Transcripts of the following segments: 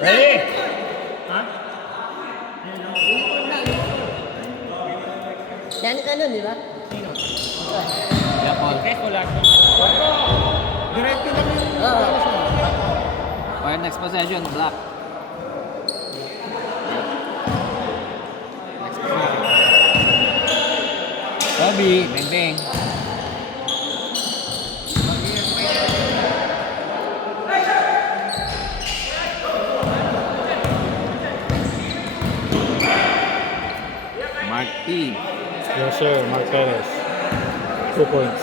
Ready? Ha? Yan ka nun, di ba? Sino? Yeah, Paul. Test ko lang. Diretso lang yung... Oo. For next possession, black. Next possession. Bobby, bang bang. Mark T. Yes, sir. Mark Perez. 2 points.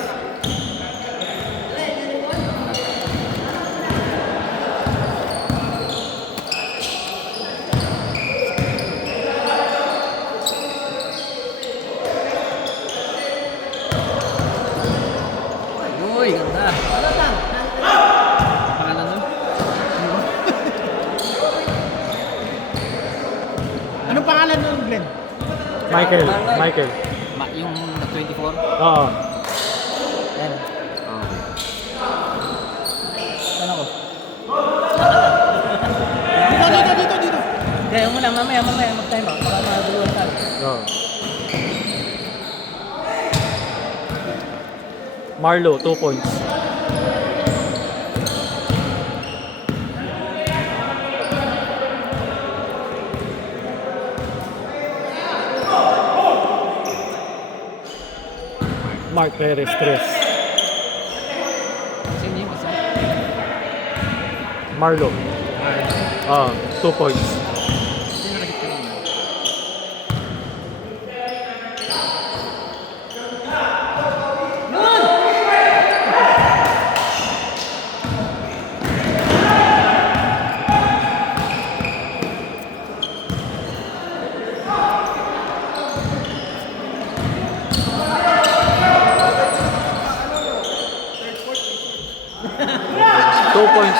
Uy, ganda. Pangalan nun? Anong pangalan nun, Glenn? Michael. Michael. Yung 24? Oo. Yan. Oh. Ano ko? Dito. Hindi, yung muna, mamaya, mag-time out. Baka maduluan tayo. Oo. Marlo, 2 points. Mark Perez, 3. Sino yung isa? Marlo. 2 points. Sino nakikita mo na?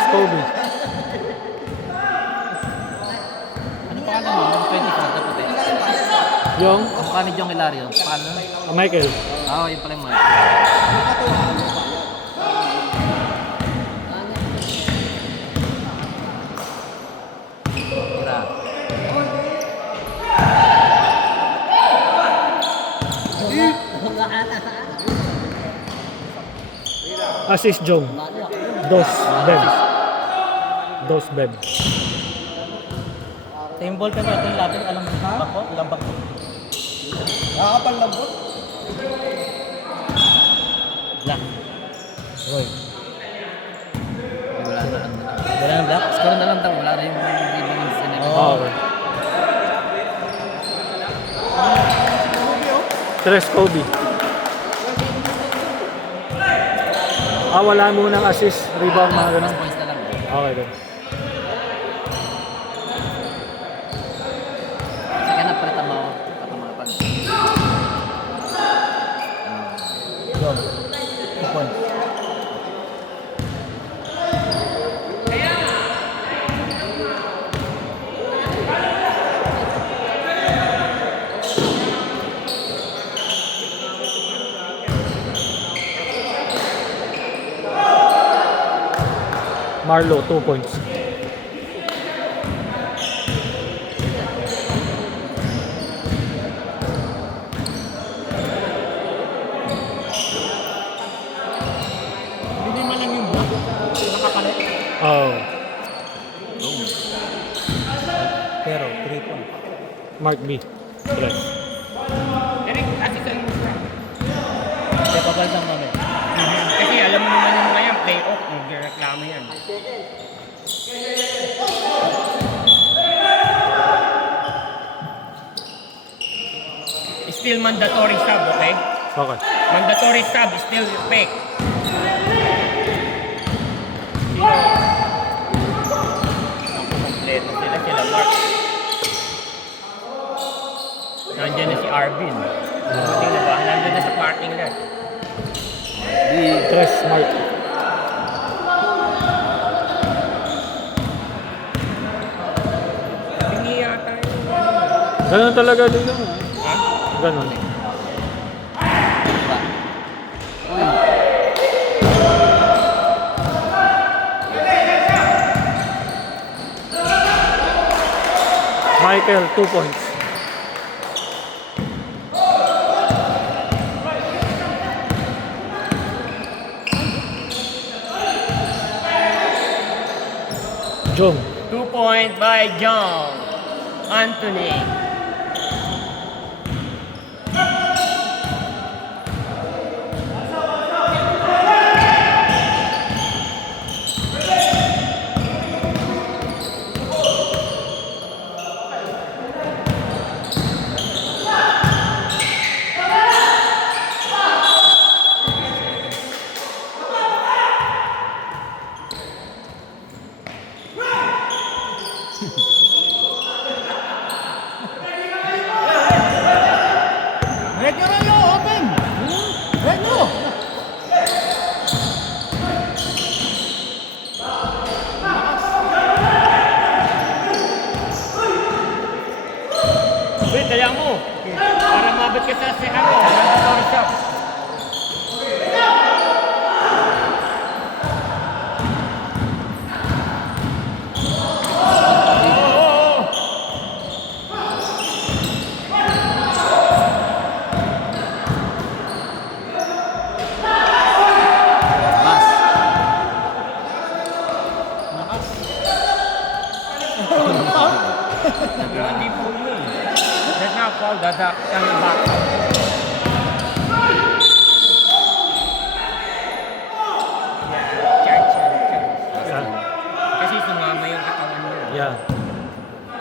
Kobe. Ano pangalan mo? Yung 24 na puti. Yung Ang mukha ni John Hilario. Pangalan? Michael. Oo, yun pala yung mga. Tira. Assist Jong. Dos Beb. Dos Beb. Team ball ka ba? Ito yung latin. Alam mo ba? Lambak ko. Nakakapal lambot. Black. Roy. Wala na. Wala na black? Score na lang daw. Wala na yung feelings. Oh, okay. Tres Kobe. Wala munang assist, rebound, mga ganun. Points na lang. Okay din. Sige na, palitan mo ako. Patamapan. Go. 2 points. Marlo, 2 points. Hindi man lang yung black. Nakapalit. Oh, Pero 3 points. Mark B. Tres. Direct assist sa inyo. Kaya papal lang namin. Kasi alam mo naman yung mga yan, play-off. Magreklamo yan. Still mandatory sub, okay? Okay. Mandatory sub, still fake. Kompleto sila Mark. Nandiyan na si Arvin. Buti na ba? Nandiyan na sa parking lot. Tres, Mark. Bingi yata yun. Ganun talaga dito. Ha? Ganun. Michael, 2 points. Jong, 2 point by John Anthony. Red nyo na yun, open! Red nyo! Wait, dala mo. Para mabot ka sa ano, mandatory shot. Mas. Hindi po yun. That's not called that's coming back. yeah, Kasi sumama yung katawan mo. yeah.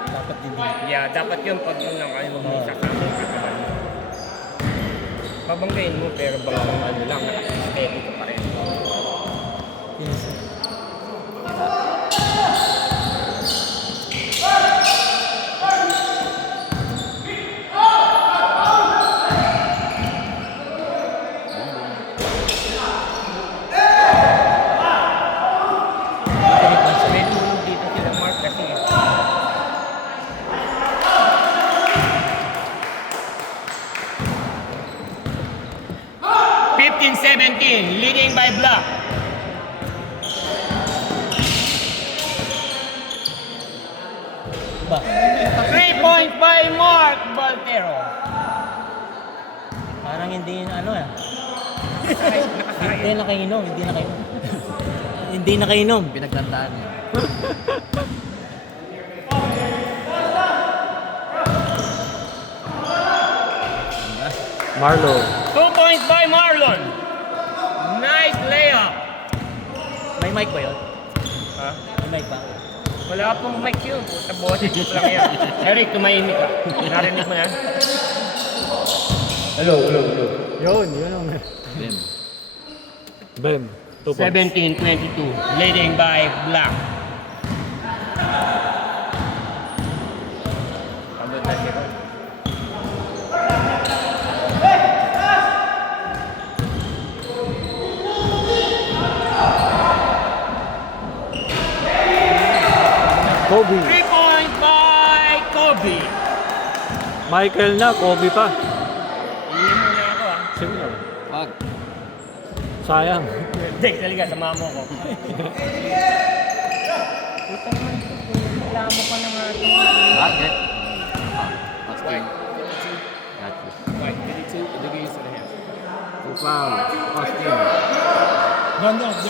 Dapat din. Yeah, dapat yun pag yun lang ayaw mo isasama yung katawan mo. Babanggain mo pero bang ano lang, steady ka pa rin. Yes. May tulog dito sila Mark kasi 15-17, leading by Black. Ba? 3 points by Mark Baltero. Parang hindi ano eh. Nakasakay. Hindi nakainom, hindi nakainom. Hindi nakainom. Pinaglantaan niya. Marlo, 2 points by Marlon. Nice layup. May mic ba yun? Ha? May mic ba? Wala pong mic yun. Sa boses lang yan. Eric, tumahimik ka. Narinig mo na? Hello. yun ang Bim. Bem, 2 points. 17-22, leading by Black. Pagod na si Ron. Kobe, 3 points by Kobe. Michael na, Kobe pa. Iyan mo na ako ah. Sige lang. Pag. Sayang. Hindi, talaga, sama mo ko. Puta naman ito, reklamo ka na nga ito. Bakit? Austin. Got you. Right, 32, ilagay sa lahat. Two foul. Austin.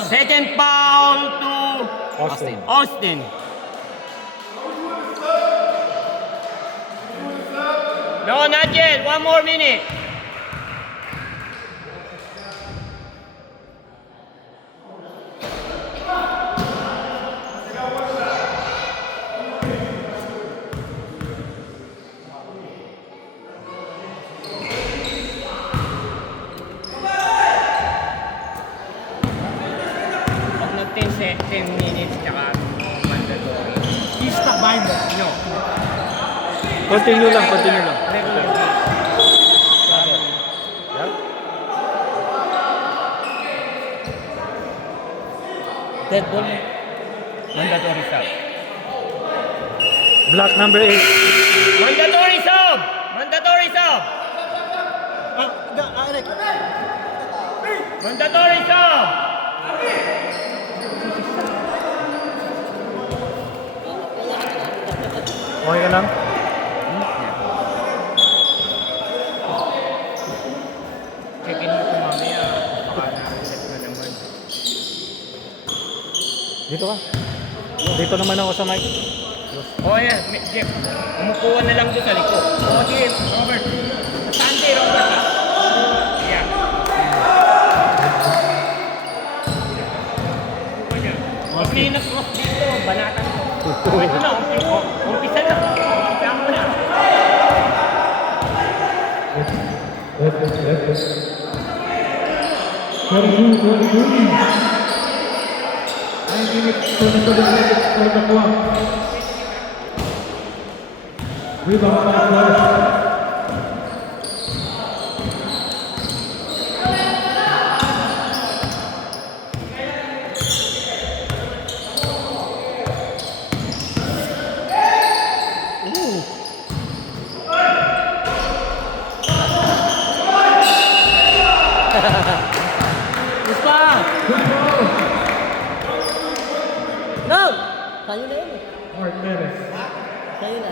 Second foul to Austin. Austin. No, not yet. 1 more minute. Pag nag 10 minutes, tsaka mandatory. Stop by mo. No. Continue lang. Regular game. Yeah. Dead ball. Mandatory sub. Black number 8. Mandatory sub! Mandatory sub! Eric. Mandatory sub! Okay ka lang? Dito ka. Dito naman ako sa mic. O yan, Jeff. Umukuha na lang doon sa likod. O Jeff, Robert. Sunday, Robert. Yeah. Huwag niyo nag-cross dito, banatan ko. Ito na, umpisa na. Umpisa mo na. Puspa! No! Sa'yo na yun eh. Sa'yo na.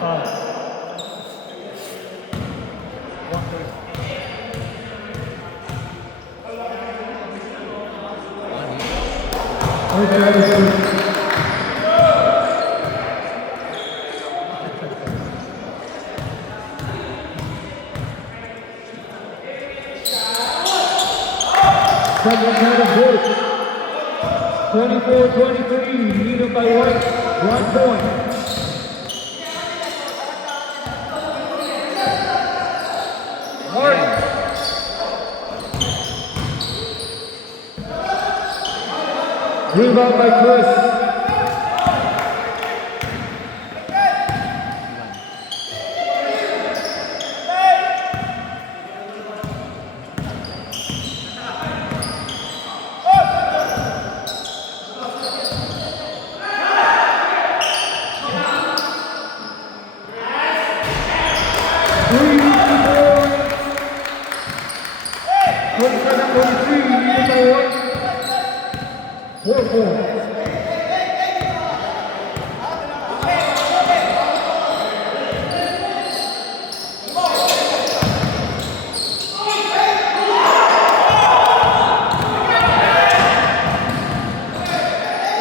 Second set of vote. 24-23, leaded by White, 1 point. Martin. Rebound by Chris.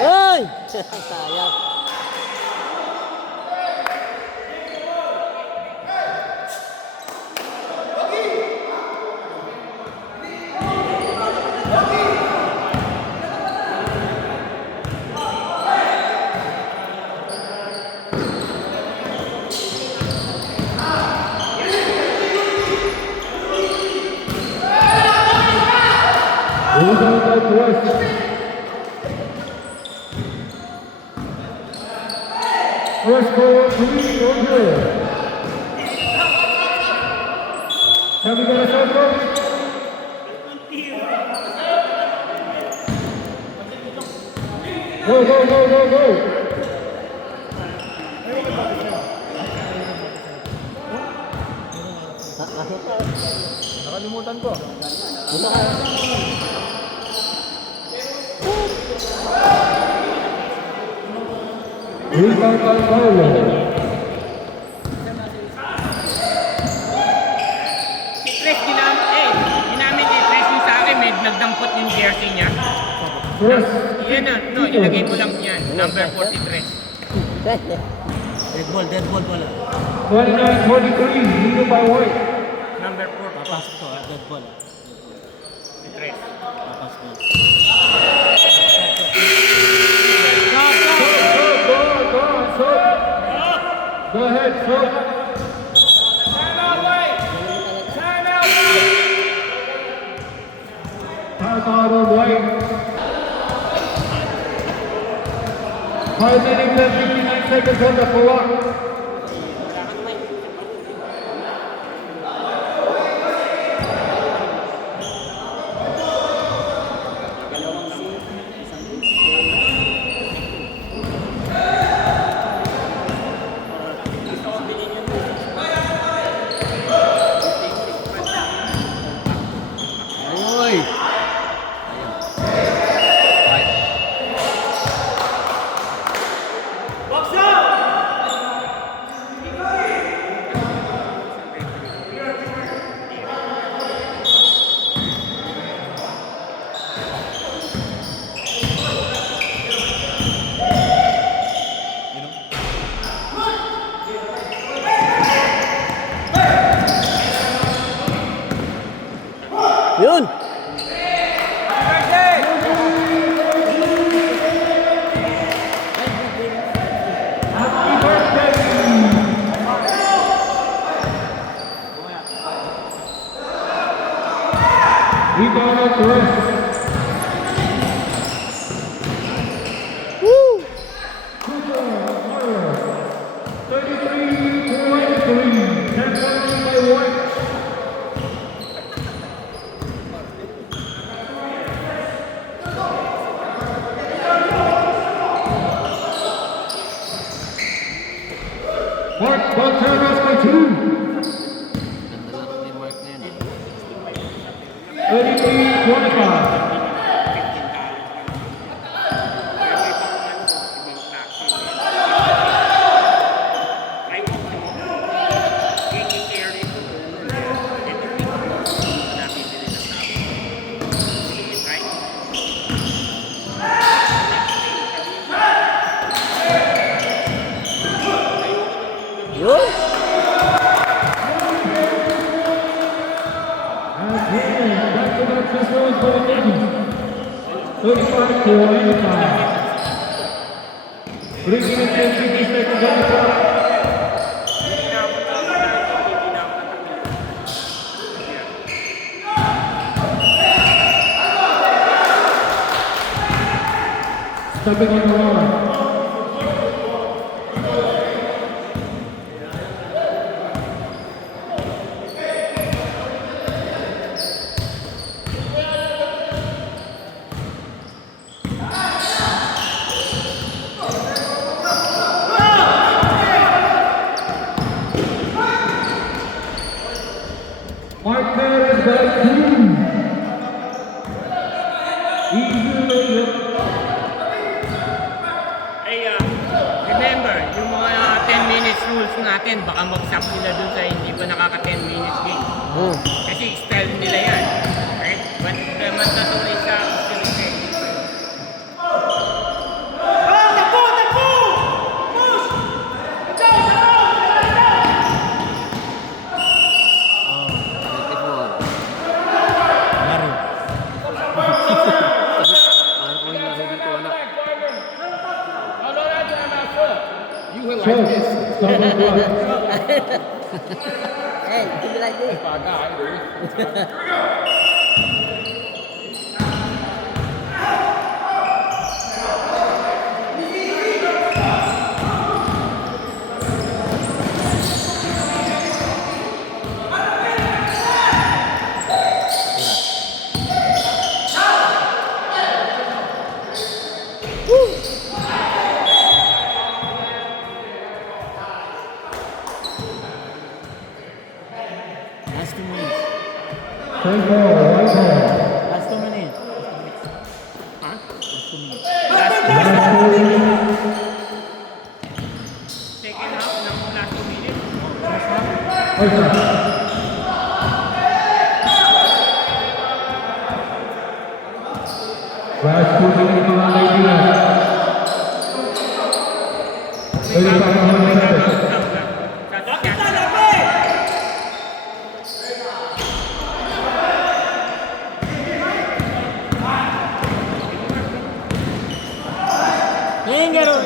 Uy! Sayang. Rebound by Chris. First goal, 3 or good. Have we got a third goal? Go, go, go, go, go. Nakalimutan ko. Rebound by Paulo. Si Chris, ginamit ni Chris yung sa akin, may nagdampot yung jersey niya. Chris. Yan na, no, ilagay ko lang yan. Number 43. Dead ball pala. 29-23, leaded by White. Number 4. Papasok to, dead ball. Si Chris. Papasok. Go ahead, sir. Time out on White. 5 minutes and 59 seconds on the clock. minutes rest. Cooper, Murray, 33-23. 10 points by White. Mark Balteras by 2. Ganda lang ni Mark na yun. 33-25. Yun. Back-to-back touchdowns for the Yankees. 35-25. 3 minutes and 50 seconds on the clock. Stepping on the line. Mark Perez by 2. Easily. Ay, remember, yung mga 10 minutes rules natin, baka mag-stop nila dun sa hindi pa nakaka 10 minutes game. Kasi style nila yan. Right? But mandatory sa facility. Laro. Paano ko yung nasa dito, anak? So, stop on clock. Hey, do you like this? Last 2 minutes. Take ball, right ball. Last 2 minutes. Huh? Last 2 minutes. Second half ng last 2 minutes. First half. Last 2 minutes mga kaibigan. 35 seconds. Ingaro.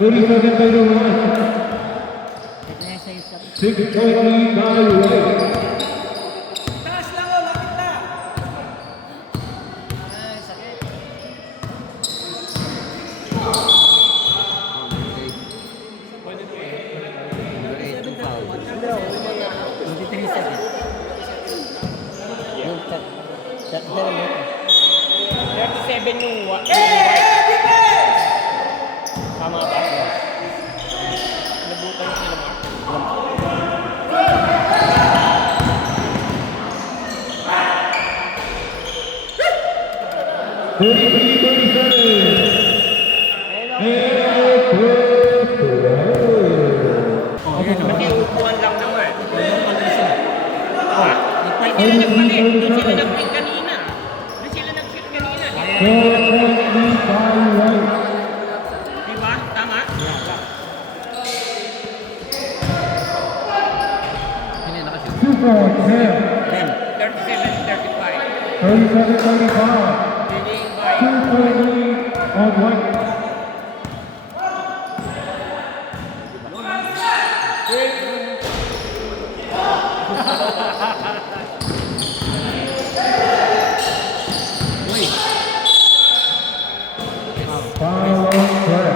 30 seconds by the line. Ito na yung sa isa. 6-point lead by the way. Dala mo. 37 yung tama ba? Nabutan sila mga. And mali. Doon sila 33-37. nag-win kanina. Doon sila nag-shoot kanina. 4-point lead by White. Diba? Tama? Hindi na kasi. 2 points, Ham. 37-35. 37-35. Leading by 2-point lead on White. Foul on play.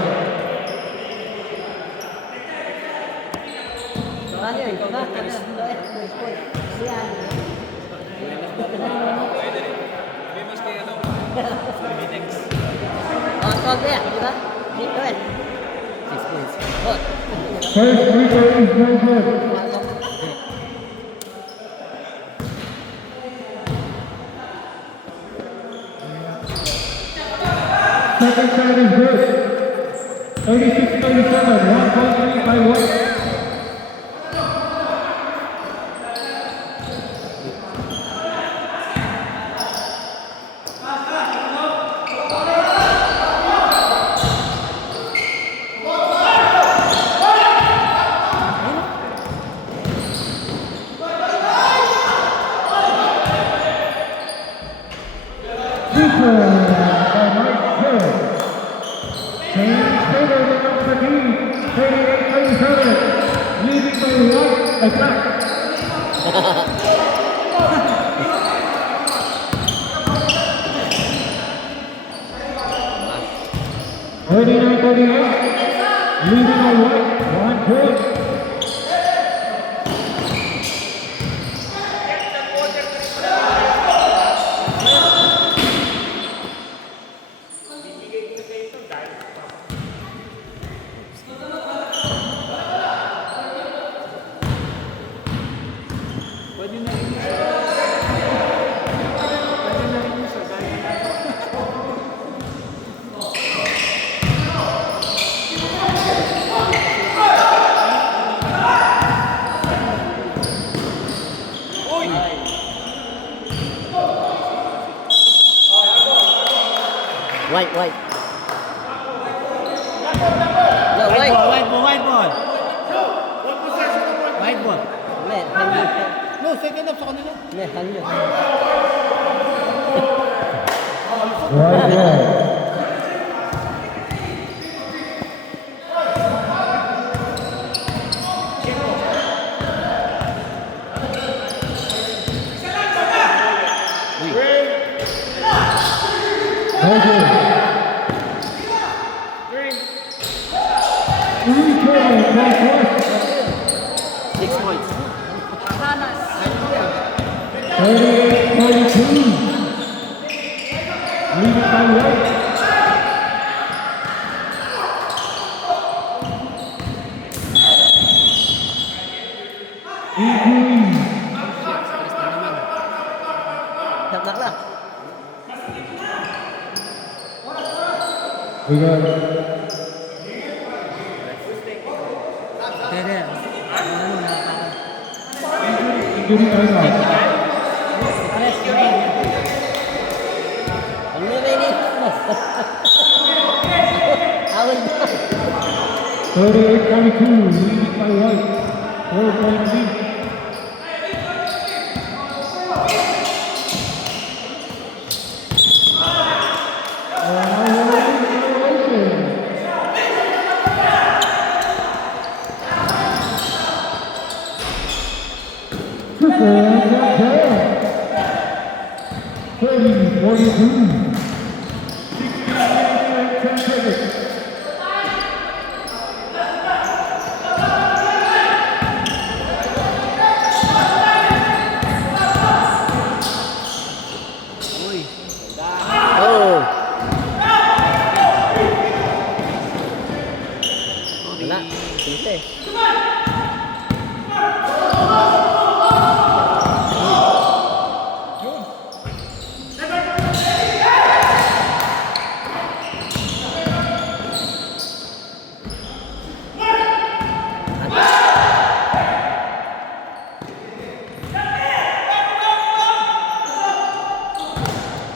First free throw is no good. Second shot is good. 36-37, 1 point lead by White. Free throw by Mike Hill. Change favor the number team, 38-37, leading by White attack. Thirty-nine, 38, leading by White, 1 point. White. No, White white. ball, white ball, white ball. White ball. No, second up sa kanila. Right there. Okay. 3 points, Northwest. 6 points. 38-42. Leading by White. Taknak lang. We got Tere. injury timeout. Ang nilainis mo. Awal na. 38-42, leading by White. 4-point lead. Thirty, 42. 10 seconds. Oh. Wala. Sinte.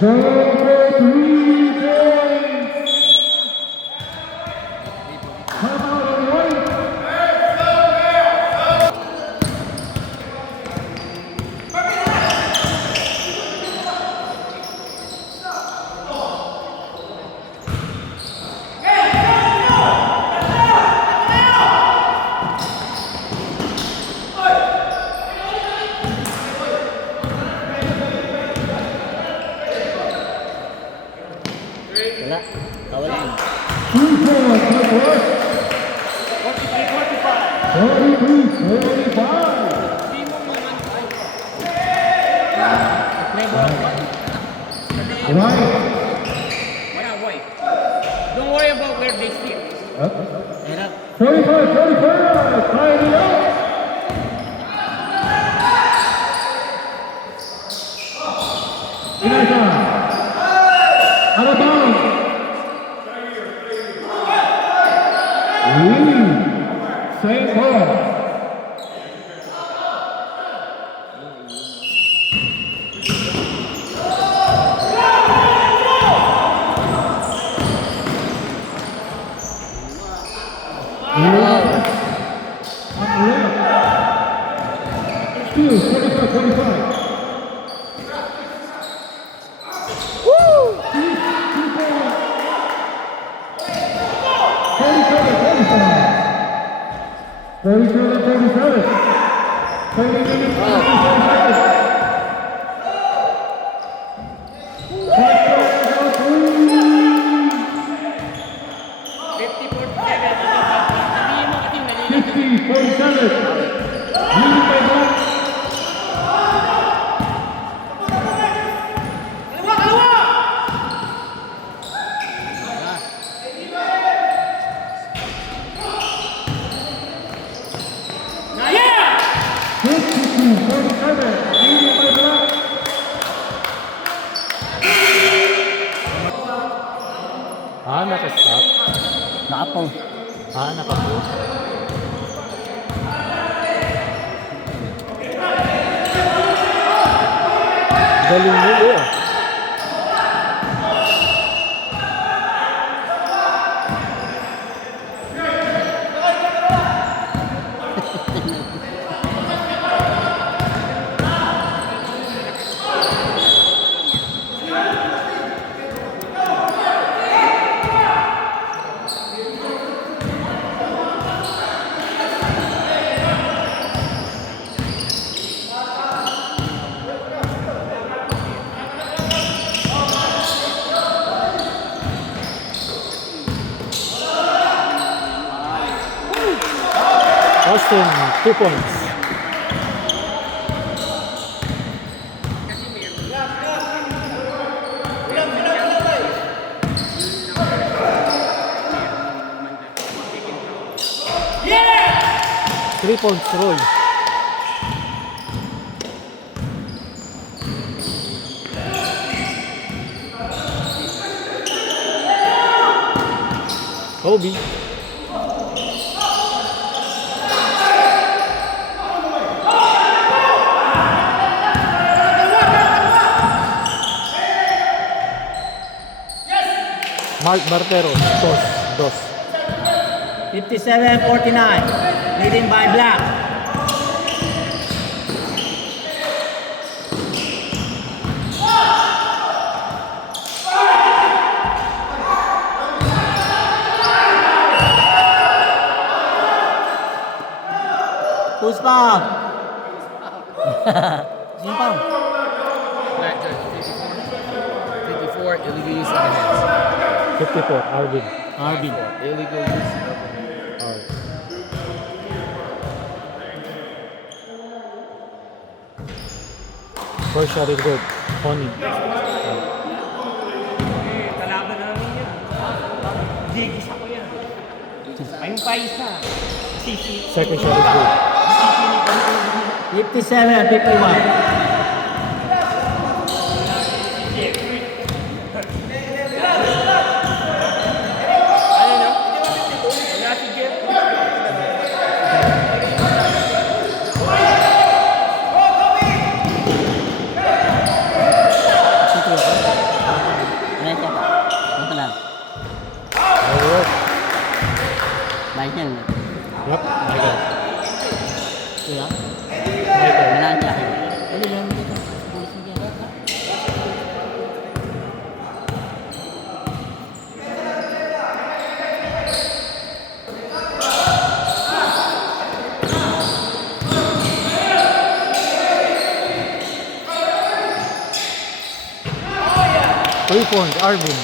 Go for 3 points. Come out on white. Wala. Wala. 2 points, Northwest. 43-45. Right. Wala, boy. Don't worry about where they sit. Hirap. 45-45. Tie it up. Inasa. Out of bounds. Same ball. Still 45-45. Naka-stop. Nakapaw. Naka-pause. Galing mo eh. Austin, 2 points. Yeah! 3 points, Roy. Kobe. Mark Bartero, 2. 57-49. Leading by Black. Who's foul? Sino foul? Black judge, 54, illegal use of the hands. 54, Arvin. Arvin. Illegal use of the hands. Alright. First shot is good. Honey. Kalaban namin yan. Jigis ako yan. Ayun pa isa. Sisi. Second shot is good. 57-51. Ano no? Wala si Jeff. Kuya, Michael. malaan siya. Dali lang dito. Bulis mo dyan. Three-point, Arvin.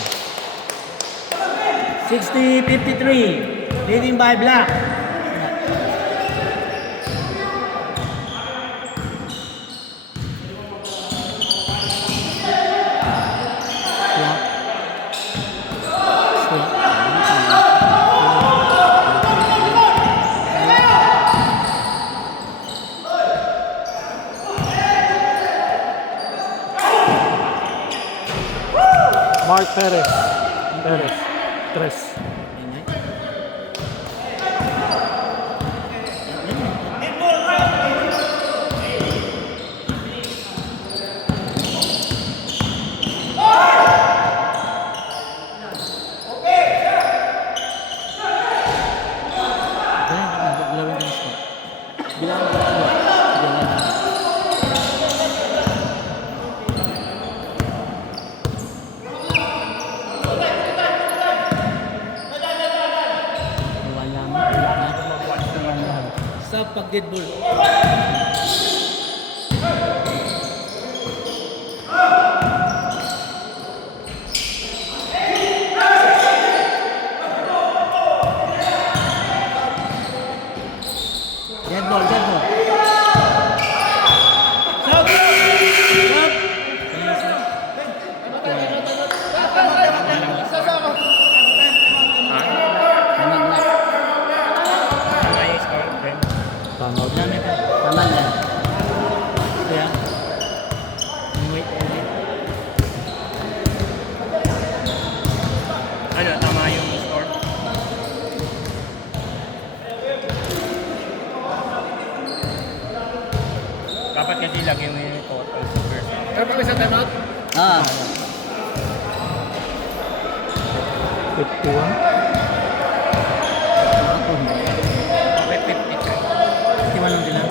60-53. Leading by Black. Mark Perez. Perez. Tres. Sa pag-dead ball. Dead ball, dead ball. Stop! Stop! Tama na. Ano yung score, Ben? Timeout. Tama na. Kuya, Wait, wait. Ano, tama yung score? Dapat kasi lagyan mo yung total score. Pero pag isang timeout? Ah, 51. Okay, 53. 51 lang din lang.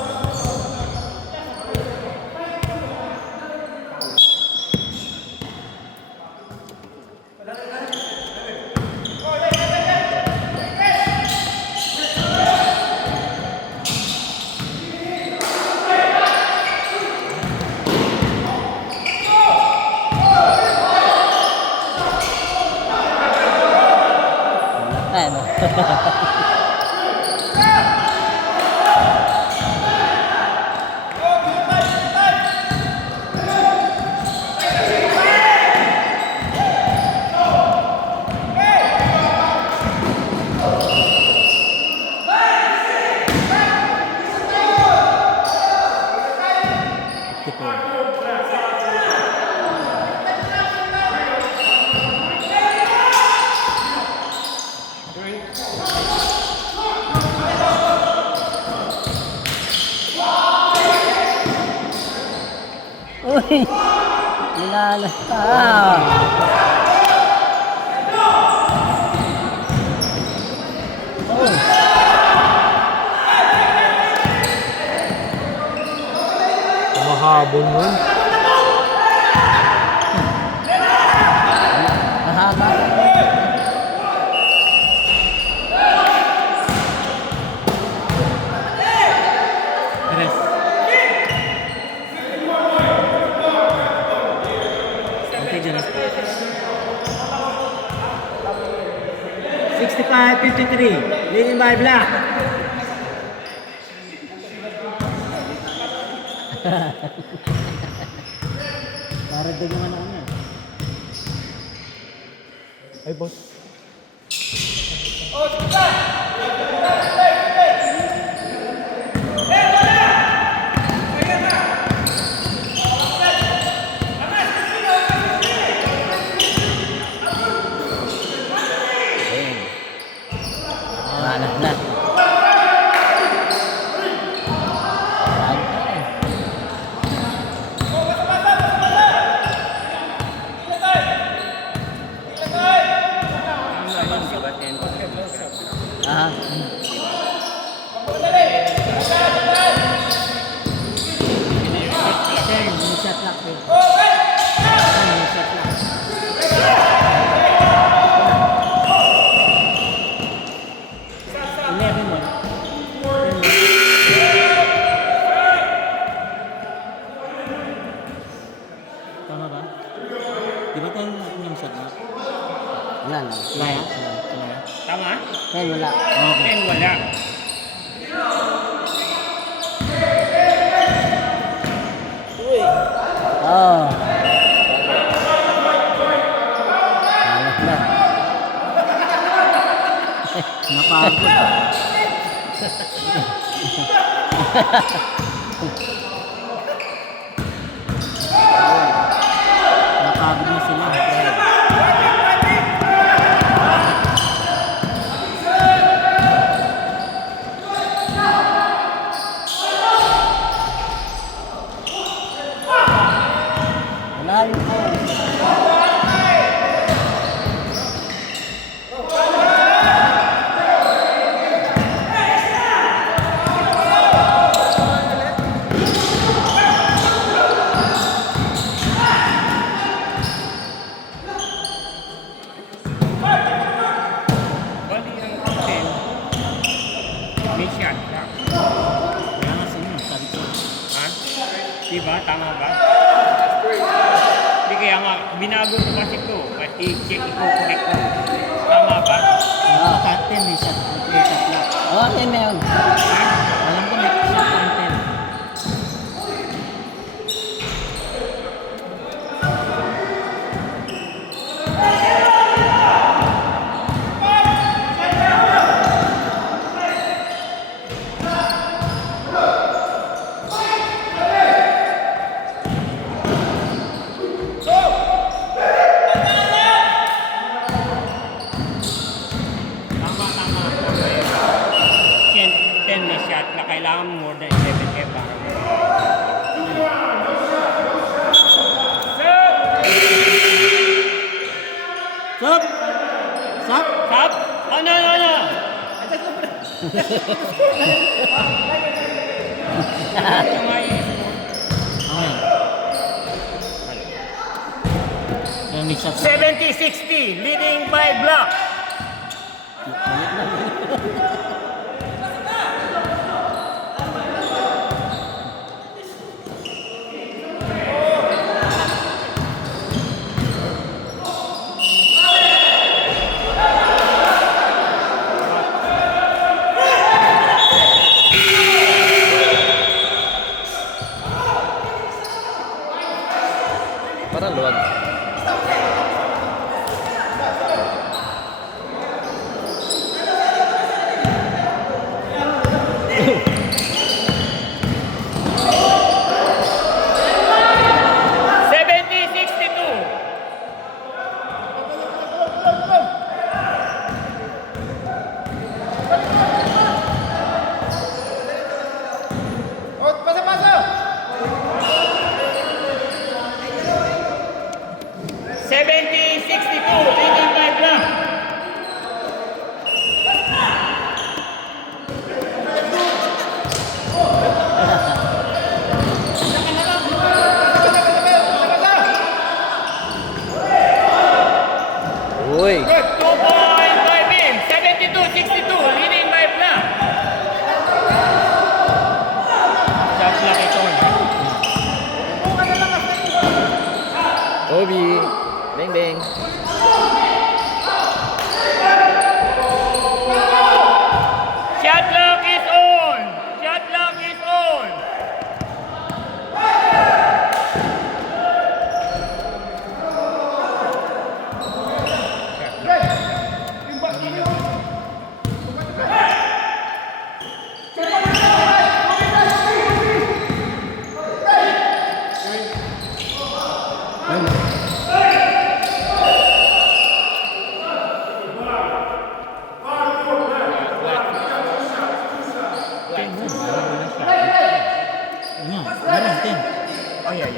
Ano? Uy! Nilala. Mahabol nun. Mahaba. Perez. Okay, Jonas. 65-53. Leading by Black. Para dugungan ako niya. Ay, boss. Mahanap na. Ano yun, di ba? 10. Ah, Tama ba? Di ba 10 yung shot na? Wala na. Wala yan? Wala yan? Tama? Ten, wala. Okay. 10 wala. Oh. Alas na. Napagod. Napagod na sila. Wala rin po. Bali ang 10. May shot lang. Wala nga sila. Sabi ko. Ha? Diba? Tama ba? Hindi kaya nga, binago ko kasi ito. Pati check ko, correct ko. Tama ba? Ah, captain may shot. May shot lang. Oh, ten na yun. Ha? Alam ko may shot ang 10. Tama. 10 na shot na kailangan mo more than 11 F para mo. Shot! Shot! Stop! Ano? Ito nga yung Okay. Kaya may shot. 70-60, leading by block. Parang luwag. Leading by block. Uy! Good. 2 point by Bim. 72-62, leading by block. Shot block ito. Kobe! Bang bang! Shot block is on. Shot block is on. Ano? Meron 10. Oh, yeah.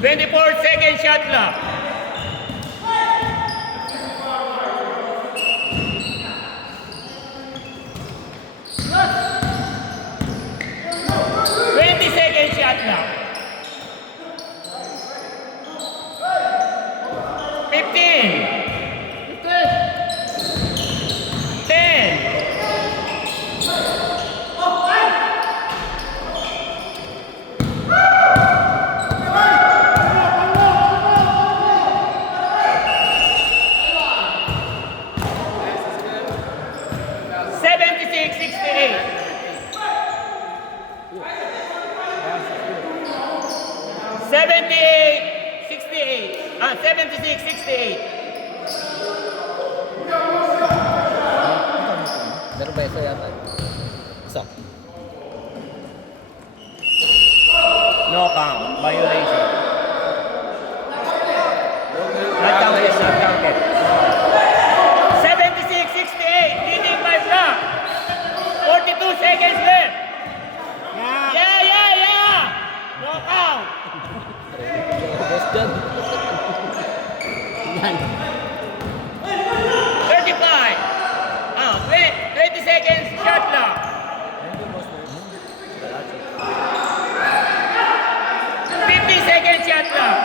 24-second shot clock. Second shot clock. 15. 10. 76-68. 78-68. 76-68. Meron ba isa yata? Isa. No count. Violation. Not counted. Not counted. 76-68. Leading by block. 42 seconds left. Yeah. No count. Best dyan. Yan. 35. 20 seconds shot clock. 50 seconds shot clock.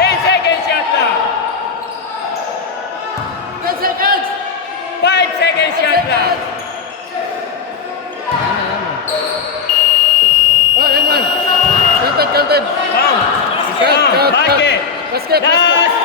10 seconds shot clock. 10 seconds. 5 seconds shot clock. Count. Basket. Last